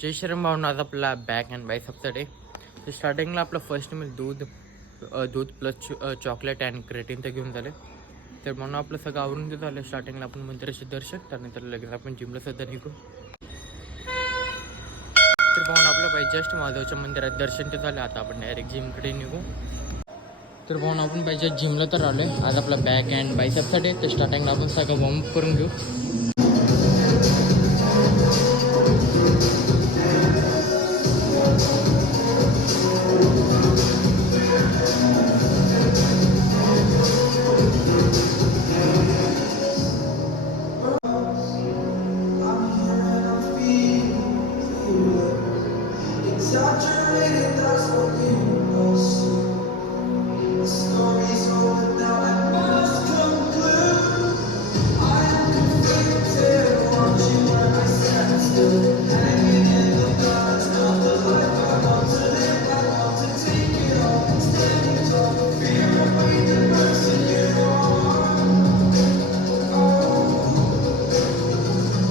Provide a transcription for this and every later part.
जय श्रीराम भावना. आज आपला back and बायसेप्सचा day. तर स्टार्टिंगला आपलं फर्स्ट मील दूध प्लस चॉकलेट अँड क्रेटीन तर घेऊन झाले. तर म्हणून आपलं सगळं आवरून ते झालं. स्टार्टिंगला आपण मंदिराचे दर्शक, त्यानंतर लगेच आपण जिमला सुद्धा निघू. तर भावना आपलं पाहिजे जस्ट महादेवच्या मंदिरात दर्शन ते झालं. आता आपण डायरेक्ट जिमकडे निघू. तर भावना आपण पाहिजे जिमला तर आलो आहे. आज आपला बॅक अँड बायसेप्सचा डे. तर स्टार्टिंगला आपण सगळं वॉर्मअप करून घेऊ. Exaggerated, that's what you assume. The story's over now, I must conclude. I am conflicted, watching where I stand still. Hanging in the balance, not the life I want to live. I want to take it all, standing tall. Fear of being the person you are.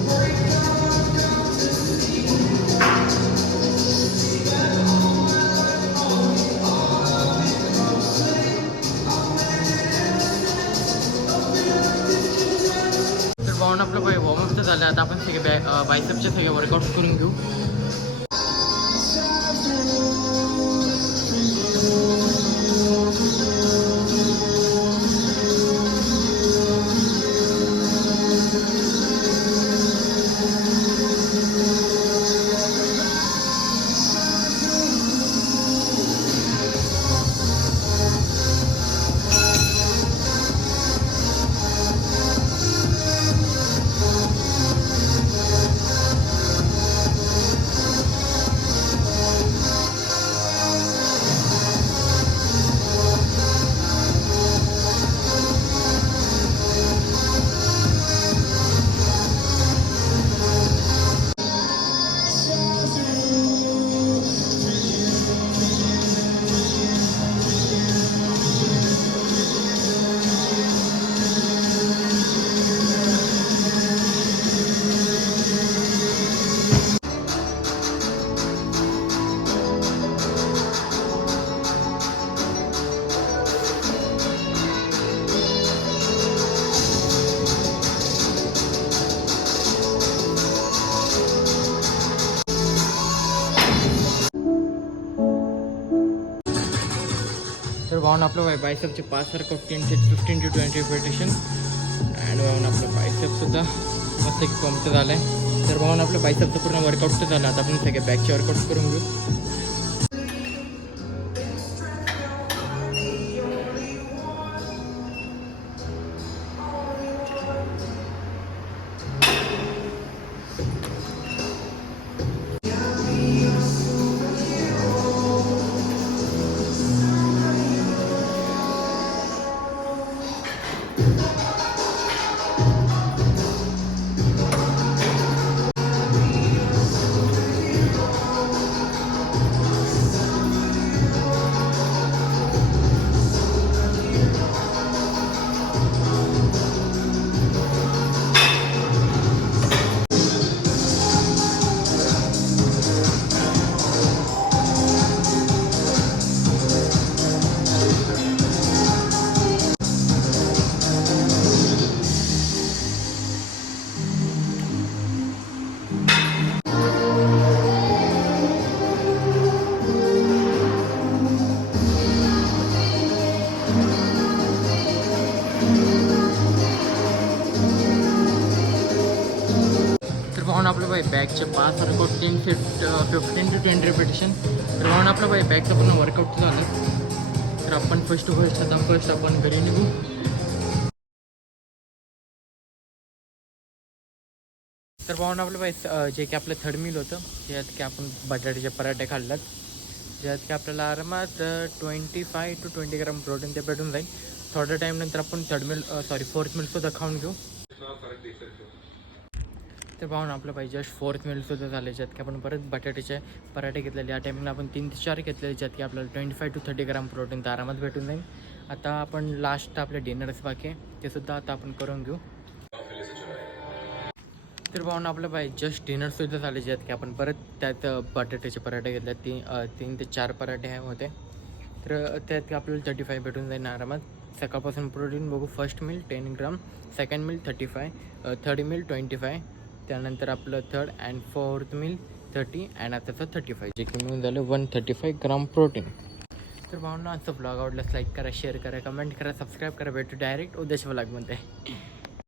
Break down, I've got to see. तर भावना आपलं warm up तर झालं. आता आपण सगळे बायसेपचे सगळे workout करून घेऊ. तर भावून आपलं बायसेपचे 5 वर्कआउट 15 to 20 रिपिटेशन. अँड भावून आपलं बायसेपसुद्धा मस्त एक पंप झालं आहे. तर भावून आपलं बायसेपचं पूर्ण वर्कआउट तर झालं. आता आपण सगळे बॅकचे वर्कआउट करून घेऊ. भावून आपलं बॅकचे 5 वर्कआउट 15 to 20 रिपिटेशन. तर भावून आपलं बॅकचं पूर्ण वर्कआउट झालं. तर आपण फर्स्ट आपण घरी निघू. तर भावून आपलं जे की आपलं थर्ड मील होतं, ज्यात की आपण बटाट्याचे पराठे खाल्लात, ज्यात की आपल्याला आरामात 25 to 20 ग्राम प्रोटीन ते भेटून जाईल. थोड्या टाईम नंतर आपण फोर्थ मीलसुद्धा खाऊन घेऊ. तर पाहून आपलं जस्ट फोर्थ मीलसुद्धा झाले, ज्यात की आपण परत बटाट्याचे पराठे घेतलेले. या टायमिंगला आपण 3 ते 4 घेतलेले, ज्यात की आपल्याला 25 to 30 ग्राम प्रोटीन तर आरामात भेटून जाईल. आता आपण लास्ट आपले डिनर्स बाकी आहे, ते सुद्धा आता आपण करून घेऊ. तर भावना आपलं पाहिजे जस्ट डिनरसुद्धा झाले ज्यात की आपण परत त्यात बटाट्याचे पराठे घेतले 3 ते 4 पराठे होते. तर त्यात की आपल्याला 35 भेटून जाईल आरामात. सकाळपासून प्रोटीन बघू. First meal 10 gram, second meal 35, third meal 25, त्यानंतर आपलं third and fourth meal 30 and आताचं 35 जे की मिळून झालं 135 ग्राम प्रोटीन. तर भावना आजचा ब्लॉग आवडल्यास लाईक करा, शेअर करा, कमेंट करा, सबस्क्राईब करा. भेटू डायरेक्ट उद्याच्या ब्लॉगमध्ये.